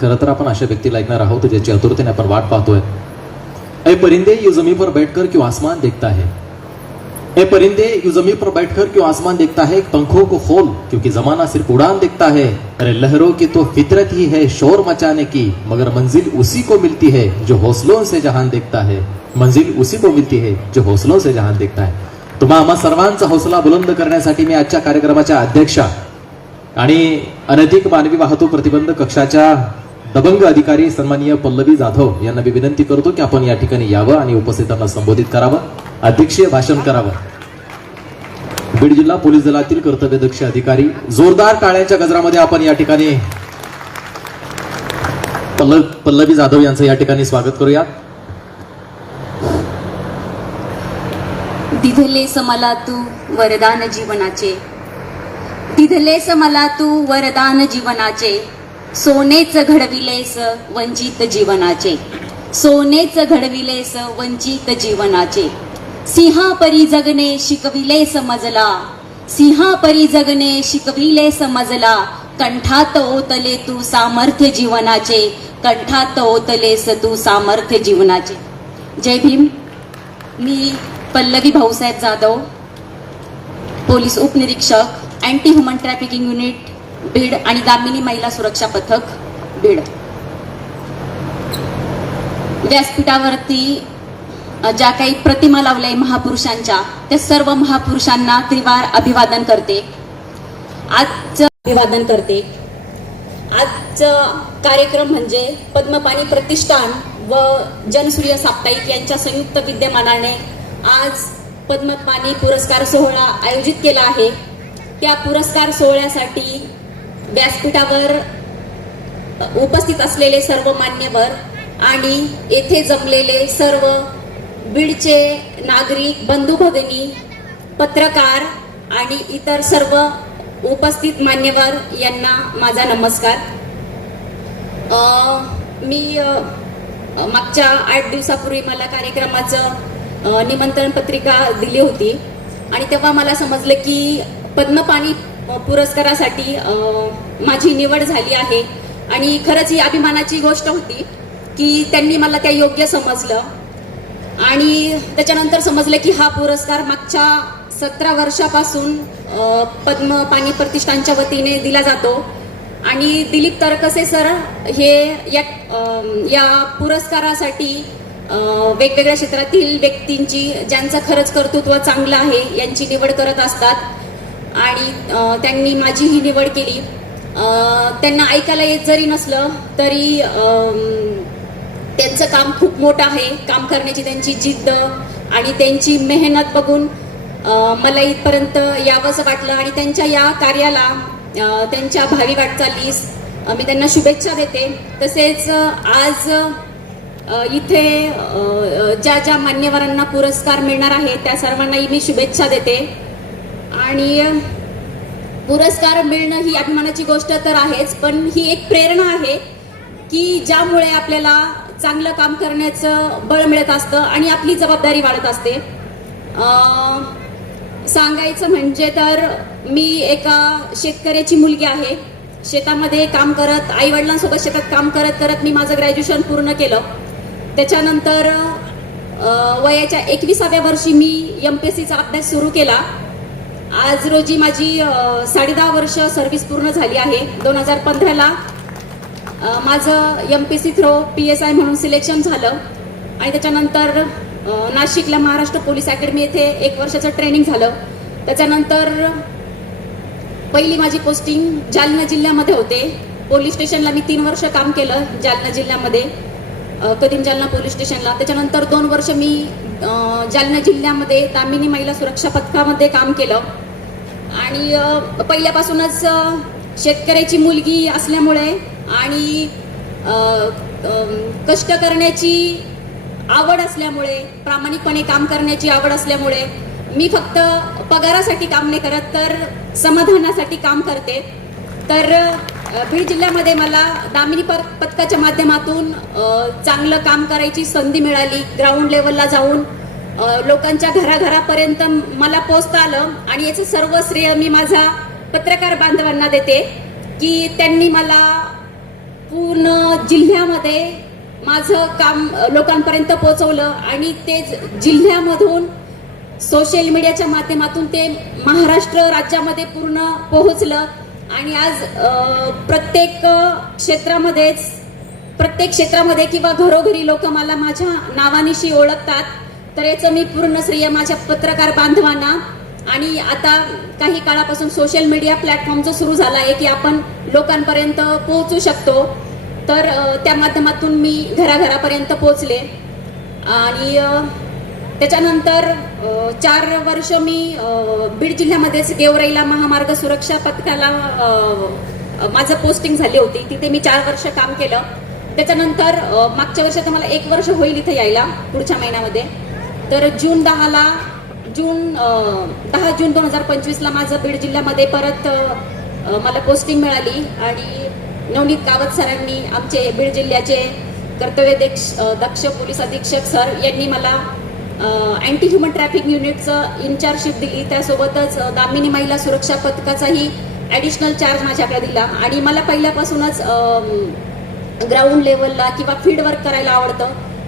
खरं तर आपण अशा व्यक्तीला ऐकणार आहोत ज्याची आतुरतेने आपण वाट पाहतोय. ए परिंदे यू जमीन पर बैठकर क्यों आसमान देखता है. ए परिंदे यू जमीन पर बैठकर क्यों आसमान देखता है. पंखों को खोल क्योंकि जमाना सिर्फ उड़ान देखता है. अरे लहरों की तो फितरत ही है शोर मचाने की, मगर मंजिल उसी को मिलती है जो हौसलों से जहान देखता है. मंजिल उसी को मिलती है जो हौसलों से जहान देखता है. तुम्हा आम्हा सर्वांचा हौसला बुलंद करण्यासाठी मी आजच्या कार्यक्रमाच्या अध्यक्षा आणि अनधिक मानवी वाहतूक प्रतिबंध कक्षाच्या दबंग अधिकारी सन्माननीय पल्लवी जाधव यांना मी विनंती करतो की आपण या ठिकाणी यावं आणि उपस्थितांना संबोधित करावं, अध्यक्षीय भाषण करावं. बीड जिल्हा पोलीस दलातील कर्तव्यदक्ष अधिकारी जोरदार टाळ्यांच्या गजरामध्ये आपण या ठिकाणी पल्लवी जाधव यांचं या ठिकाणी स्वागत करूया. दिधलेस मला तू वरदान जीवनाचे, दिधलेस मला तू वरदान जीवनाचे, सोनेच घडविलेस वंचित जीवनाचे, सोनेच घडविलेस वंचित जीवनाचे. सिंहापरी जगणे शिकविलेस मजला, सिंहापरी जगणे शिकविलेस मजला, कंठात ओतले तू सामर्थ्य जीवनाचे, कंठात ओतलेस तू सामर्थ्य जीवनाचे. जय भीम. मी पल्लवी भाऊसाहेब जाधव, पोलीस उपनिरीक्षक, anti human trafficking unit Beed आणि दामिनी महिला सुरक्षा पथक बीड. व्यासपीठावरती ज्या काही प्रतिमा लावल्या महापुरुषांच्या, त्या सर्व महापुरुषांना त्रिवार अभिवादन करते. आजचं अभिवादन करते. आजचं कार्यक्रम म्हणजे पद्मपाणी प्रतिष्ठान व जनसूर्य साप्ताहिक यांच्या संयुक्त विद्यमानाने आज पद्मपाणी पुरस्कार सोहळा आयोजित केला आहे. त्या पुरस्कार सोहळ्यासाठी व्यासपीठावर उपस्थित असलेले सर्व मान्यवर आणि येथे जमलेले सर्व बीडचे नागरिक बंधू भगिनी, पत्रकार आणि इतर सर्व उपस्थित मान्यवर यांना माझा नमस्कार. मी मागच्या 8 दिवसापूर्वी मला कार्यक्रमाचं निमंत्रण पत्रिका दिली होती आणि तेव्हा मला समजलं की पद्मपाणी पुरस्कारासाठी माझी निवड झाली आहे आणि खरंच ही अभिमानाची गोष्ट होती की त्यांनी मला त्या योग्य समजलं. आणि त्याच्यानंतर समजलं की हा पुरस्कार मागच्या 17 वर्षापासून पद्मपाणी प्रतिष्ठानच्या वतीने दिला जातो आणि दिलीप तरकसे सर हे या पुरस्कारासाठी वेगवेगळ्या क्षेत्रातील व्यक्तींची, ज्यांचं खरंच कर्तृत्व चांगलं आहे, यांची निवड करत असतात आणि त्यांनी माझी ही निवड केली. त्यांना ऐकायला येत जरी नसलं तरी त्यांचं काम खूप मोठं आहे. काम करण्याची त्यांची जिद्द आणि त्यांची मेहनत बघून मला इथपर्यंत यावंसं वाटलं आणि त्यांच्या या कार्याला, त्यांच्या भावी वाटचालीस मी त्यांना शुभेच्छा देते. तसेच आज इथे ज्या ज्या मान्यवरांना पुरस्कार मिळणार आहे त्या सर्वांनाही मी शुभेच्छा देते. आणि पुरस्कार मिळणं ही अभिमानाची गोष्ट तर आहेच, पण ही एक प्रेरणा आहे की ज्यामुळे आपल्याला चांगलं काम करण्याचं बळ मिळत असतं आणि आपली जबाबदारी वाढत असते. सांगायचं म्हणजे तर मी एका शेतकऱ्याची मुलगी आहे. शेतामध्ये काम करत, आई वडिलांसोबत शेतात काम करत करत मी माझं ग्रॅज्युएशन पूर्ण केलं. त्याच्यानंतर वयाच्या 21व्या वर्षी मी MPSCचा अभ्यास सुरू केला. आज रोजी माझी 10.5 वर्ष सर्व्हिस पूर्ण झाली आहे. 2015ला माझं MPSC थ्रो PSI म्हणून सिलेक्शन झालं आणि त्याच्यानंतर नाशिकला महाराष्ट्र पोलीस अकॅडमी येथे 1 वर्षाचं ट्रेनिंग झालं. त्याच्यानंतर पहिली माझी पोस्टिंग जालना जिल्ह्यामध्ये होते. पोलीस स्टेशनला मी 3 वर्ष काम केलं जालना जिल्ह्यामध्ये, कदीम जालना पोलीस स्टेशनला. त्याच्यानंतर 2 वर्ष मी जालना जिल्ह्यामध्ये दामिनी महिला सुरक्षा पथकामध्ये काम केलं आणि पहिल्यापासूनच शेतकऱ्याची मुलगी असल्यामुळे आणि कष्ट करण्याची आवड असल्यामुळे, प्रामाणिकपणे काम करण्याची आवड असल्यामुळे मी फक्त पगारासाठी काम नाही करत तर समाधानासाठी काम करते. तर बीड जिल्ह्यामध्ये मला दामिनी पथकाच्या माध्यमातून चांगलं काम करायची संधी मिळाली. ग्राउंड लेवलला जाऊन लोकांच्या घराघरापर्यंत मला पोहोचता आलं आणि याचं सर्व श्रेय मी माझा पत्रकार बांधवांना देते की त्यांनी मला पूर्ण जिल्ह्यामध्ये माझं काम लोकांपर्यंत पोहोचवलं आणि ते जिल्ह्यामधून सोशल मीडियाच्या माध्यमातून ते महाराष्ट्र राज्यामध्ये पूर्ण पोहोचलं आणि आज प्रत्येक क्षेत्रामध्ये किंवा घरोघरी लोक मला माझ्या नावानिशी ओळखतात. तर याचं मी पूर्ण श्रेय माझ्या पत्रकार बांधवांना आणि आता काही काळापासून सोशल मीडिया प्लॅटफॉर्म जो सुरू झाला आहे की आपण लोकांपर्यंत पोहोचू शकतो, तर त्या माध्यमातून मी घराघरापर्यंत पोहोचले. आणि त्याच्यानंतर 4 वर्ष मी बीड जिल्ह्यामध्येच गेवराईला महामार्ग सुरक्षा पथकाला माझं पोस्टिंग झाली होती. तिथे मी 4 वर्ष काम केलं. त्याच्यानंतर मागच्या वर्षात मला 1 वर्ष होईल इथे यायला पुढच्या महिन्यामध्ये. तर 10 जून 2025ला माझं बीड जिल्ह्यामध्ये परत मला पोस्टिंग मिळाली आणि नवनीत कावत सरांनी, आमचे बीड जिल्ह्याचे कर्तव्य दक्ष पोलीस अधीक्षक सर यांनी मला अँटी ह्युमन ट्रॅफिक युनिटचं इन्चार्जशिप दिली. त्यासोबतच दामिनी महिला सुरक्षा पथकाचाही ॲडिशनल चार्ज माझ्याकडे दिला. आणि मला पहिल्यापासूनच ग्राउंड लेवलला किंवा फील्ड वर्क करायला आवडतं.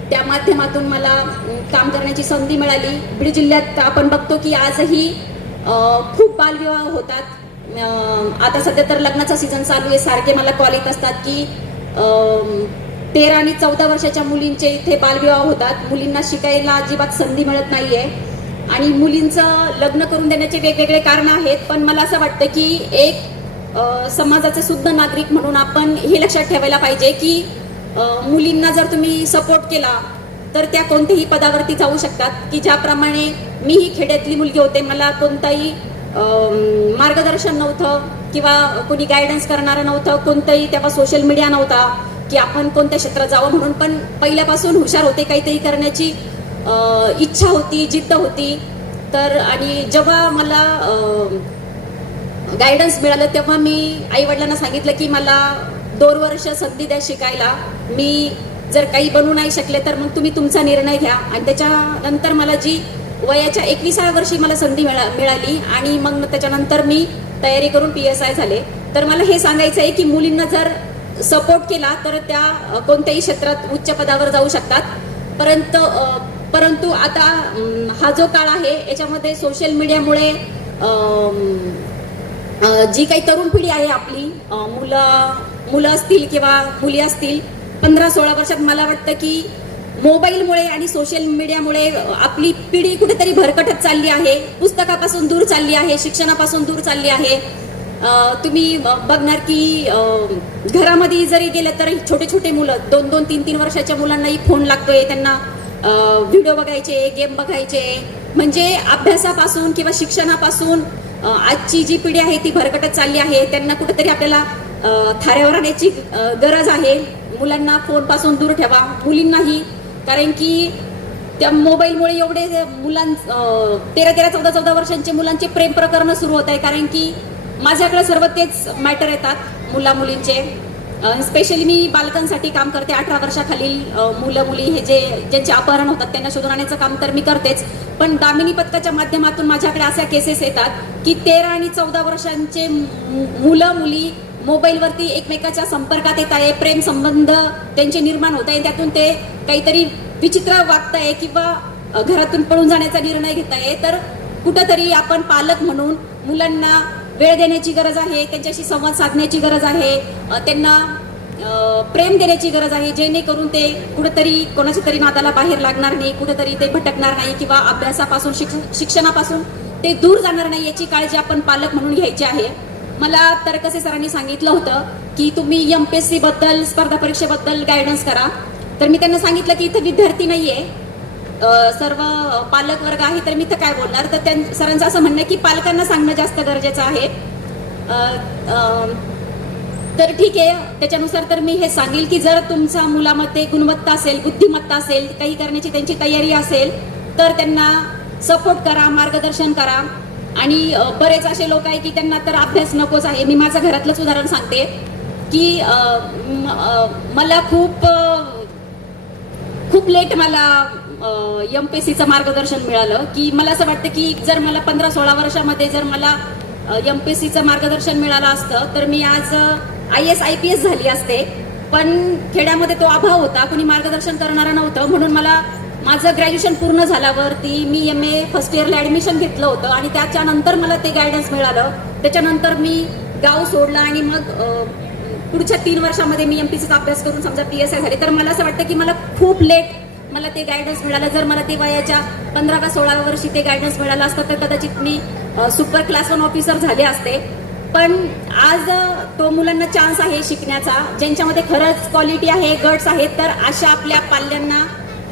त्या माध्यमातून मला काम करण्याची संधी मिळाली. बीड जिल्ह्यात आपण बघतो की आजही खूप बालविवाह होतात. आता सध्या तर लग्नाचा सीझन चालू आहे. सारखे मला कॉल येत असतात की 13 आणि 14 वर्षाच्या मुलींचे इथे बालविवाह होतात. मुलींना शिकायला अजिबात संधी मिळत नाहीये आणि मुलींचं लग्न करून देण्याचे वेगवेगळे कारण आहेत. पण मला असं वाटतं की एक समाजाचे शुद्ध नागरिक म्हणून आपण हे लक्षात ठेवायला पाहिजे की मुलींना जर तुम्ही सपोर्ट केला तर त्या कोणत्याही पदावरती जाऊ शकतात. की ज्याप्रमाणे मीही खेड्यातली मुलगी होते, मला कोणताही मार्गदर्शन नव्हतं किंवा कोणी गायडन्स करणारं नव्हतं, कोणतंही तेव्हा सोशल मीडिया नव्हता की आपण कोणत्या क्षेत्रात जावं म्हणून. पण पहिल्यापासून हुशार होते, काहीतरी करण्याची इच्छा होती, जिद्द होती. तर आणि जेव्हा मला गायडन्स मिळालं तेव्हा मी आईवडिलांना सांगितलं की मला 2 वर्ष संधी द्या शिकायला. मी जर काही बनू नाही शकले तर मग तुम्ही तुमचा निर्णय घ्या. आणि त्याच्यानंतर मला जी वयाच्या 21व्या वर्षी मला संधी मिळाली आणि मग त्याच्यानंतर मी तयारी करून PSI झाले. तर मला हे सांगायचं आहे की मुलींना जर सपोर्ट केला तर त्या कोणत्याही क्षेत्रात उच्च पदावर जाऊ शकतात. परंतु आता हा जो काळ आहे याच्यामध्ये सोशल मीडियामुळे जी काही तरुण पिढी आहे आपली, मुलं असतील किंवा मुली असतील 15-16 वर्षात, मला वाटतं की मोबाईलमुळे आणि सोशल मीडियामुळे आपली पिढी कुठेतरी भरकटत चालली आहे. पुस्तकापासून दूर चालली आहे, शिक्षणापासून दूर चालली आहे. तुम्ही बघणार की घरामध्ये जरी गेलं तर छोटे छोटे मुलं 2-2, 3-3 वर्षाच्या मुलांनाही फोन लागतोय. त्यांना व्हिडिओ बघायचे, गेम बघायचे, म्हणजे अभ्यासापासून किंवा शिक्षणापासून आजची जी पिढी आहे ती भरकटत चालली आहे. त्यांना कुठेतरी आपल्याला थाऱ्यावर आणण्याची गरज आहे. मुलांना फोनपासून दूर ठेवा, मुलींनाही. कारण की त्या मोबाईलमुळे एवढे 13-14 वर्षांचे मुलांचे प्रेम प्रकरण सुरू होत आहे. कारण की माझ्याकडे सर्व तेच मॅटर येतात मुला मुलींचे. स्पेशली मी बालकांसाठी काम करते. 18 वर्षाखालील मुलं मुली हे ज्यांचे अपहरण होतात त्यांना शोधून आणण्याचं काम तर मी करतेच. पण दामिनी पथकाच्या माध्यमातून माझ्याकडे अशा केसेस येतात की 13 आणि 14 वर्षांचे मुलं मुली मोबाईलवरती एकमेकाच्या संपर्कात येत आहे, प्रेम संबंध त्यांचे निर्माण होत आहे. त्यातून ते काहीतरी विचित्र वागत आहे किंवा घरातून पळून जाण्याचा निर्णय घेत आहे. तर कुठंतरी आपण पालक म्हणून मुलांना वेळ देण्याची गरज आहे, त्यांच्याशी संवाद साधण्याची गरज आहे, त्यांना प्रेम देण्याची गरज आहे, जेणेकरून ते कुठेतरी कोणाच्या तरी नादाला बाहेर लागणार नाही, कुठेतरी ते भटकणार नाही किंवा अभ्यासापासून शिक्षणापासून ते दूर जाणार नाही, याची काळजी आपण पालक म्हणून घ्यायची आहे. मला तरकसे सरांनी सांगितलं होतं की तुम्ही MPSC बद्दल, स्पर्धा परीक्षेबद्दल गायडन्स करा. तर मी त्यांना सांगितलं की इथं विद्यार्थी नाहीये, सर्व पालक वर्ग आहे, तर मी तर काय बोलणार. तर त्या सरांचं असं म्हणणं की पालकांना सांगणं जास्त गरजेचं आहे. तर ठीक आहे, त्याच्यानुसार तर मी हे सांगेल की जर तुमच्या मुलामध्ये गुणवत्ता असेल, बुद्धिमत्ता असेल, काही करण्याची त्यांची तयारी असेल तर त्यांना सपोर्ट करा, मार्गदर्शन करा. आणि बरेच असे लोक आहे की त्यांना तर अभ्यास नकोच आहे. मी माझं घरातलंच उदाहरण सांगते की मला खूप लेट मला MPSCचं मार्गदर्शन मिळालं. की मला असं वाटतं की जर मला 15-16 वर्षामध्ये जर मला MPSCचं मार्गदर्शन मिळालं असतं तर मी आज IAS IPS झाली असते. पण खेड्यामध्ये तो अभाव होता, कुणी मार्गदर्शन करणारं नव्हतं. म्हणून मला माझं ग्रॅज्युएशन पूर्ण झाल्यावरती मी MA फर्स्ट इयरला ॲडमिशन घेतलं होतं आणि त्याच्यानंतर मला ते गायडन्स मिळालं. त्याच्यानंतर मी गाव सोडलं आणि मग पुढच्या 3 वर्षामध्ये मी MPCचा अभ्यास करून समजा PSI झाले. तर मला असं वाटतं की मला खूप लेट मला ते गायडन्स मिळालं. जर मला ते वयाच्या 15 का 16 वर्षी ते गायडन्स मिळालं असतं तर कदाचित मी सुपर क्लास 1 ऑफिसर झाले असते. पण आज तो मुलांना चान्स आहे शिकण्याचा, ज्यांच्यामध्ये खरंच क्वालिटी आहे, गट्स आहेत, तर अशा आपल्या पाल्यांना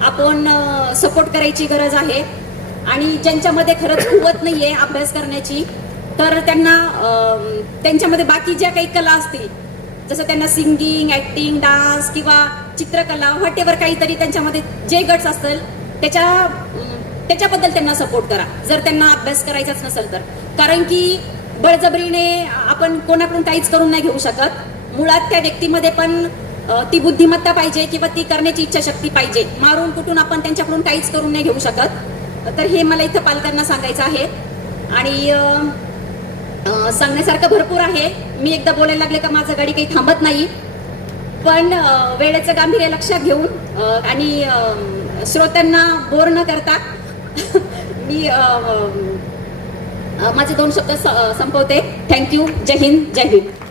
आपण सपोर्ट करायची गरज आहे. आणि ज्यांच्यामध्ये खरंच कुवत नाहीये अभ्यास करण्याची, तर त्यांना त्यांच्यामध्ये बाकी ज्या काही कला असतील, जसं त्यांना सिंगिंग, ऍक्टिंग, डान्स किंवा चित्रकला, व्हॉट एव्हर काहीतरी त्यांच्यामध्ये जे गट्स असतील त्याच्याबद्दल त्यांना सपोर्ट करा, जर त्यांना अभ्यास करायचाच नसेल तर. कारण की बळजबरीने आपण कोणाकडून काहीच करून नाही घेऊ शकत. मुळात त्या व्यक्तीमध्ये पण ती बुद्धिमत्ता पाहिजे किंवा ती करण्याची इच्छाशक्ती पाहिजे. मारून कुठून आपण त्यांच्याकडून काहीच करून नाही घेऊ शकत. तर हे मला इथं पालकांना सांगायचं आहे. आणि सांगण्यासारखं भरपूर आहे. मी एकदा बोलायला लागले का माझं गाडी काही थांबत नाही. पण वेळेचं गांभीर्य लक्षात घेऊन आणि श्रोत्यांना बोर न करता मी माझे 2 शब्द संपवते. थँक्यू. जय हिंद, जय हिंद.